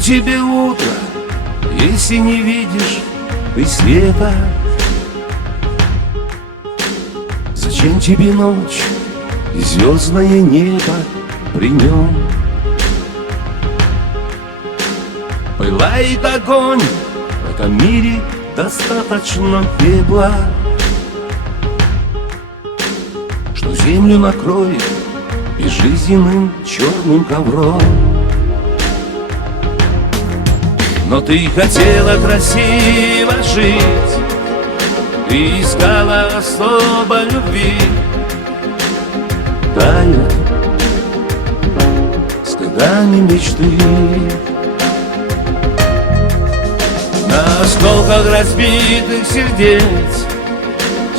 Зачем тебе утро, если не видишь ты света? Зачем тебе ночь и звездное небо при нем? Пылает огонь, в этом мире достаточно пепла, что землю накроет безжизненным черным ковром. Но ты хотела красиво жить, ты искала особо любви. Тают с годами мечты, на осколках разбитых сердец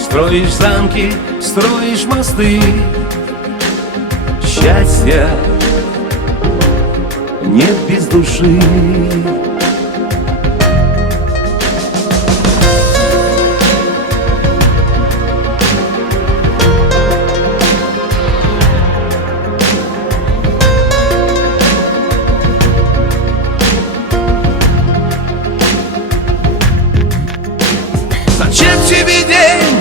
строишь замки, строишь мосты. Счастья нет без души. Зачем тебе день,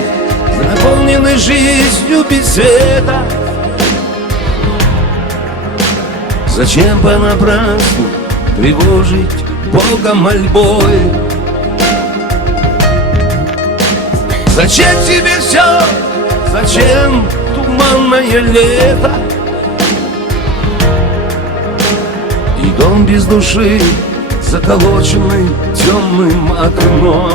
наполненный жизнью без света? Зачем понапрасну тревожить Бога мольбой? Зачем тебе все? Зачем туманное лето? И дом без души, заколоченный темным окном.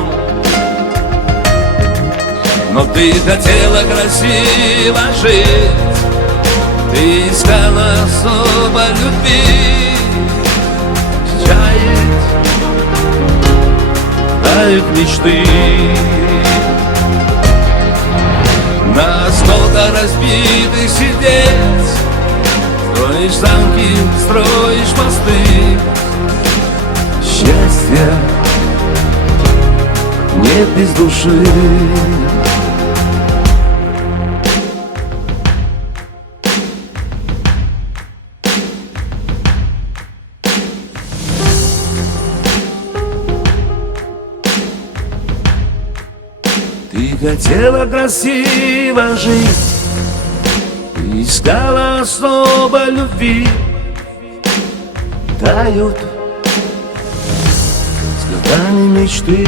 Но ты хотела красиво жить, ты искала особо любви. Тают мечты, на осколках разбитых сердец строишь замки, строишь мосты. Счастья нет без души. Ты хотела красиво жить, ты искала особо любви. Тают с годами мечты,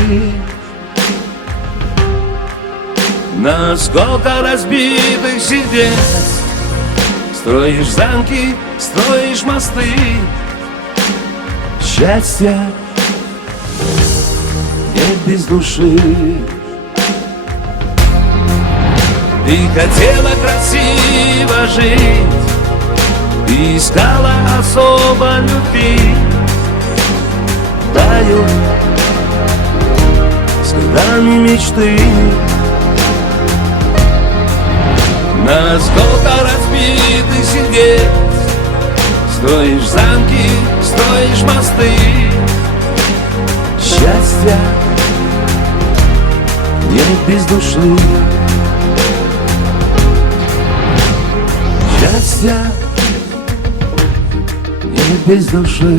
на осколках разбитых сердец строишь замки, строишь мосты. Счастья нет без души. Ты хотела красиво жить, ты искала особо любви. Тают с годами мечты, на осколках разбитых сердец строишь замки, строишь мосты. Счастья нет без души. Счастья нет без души.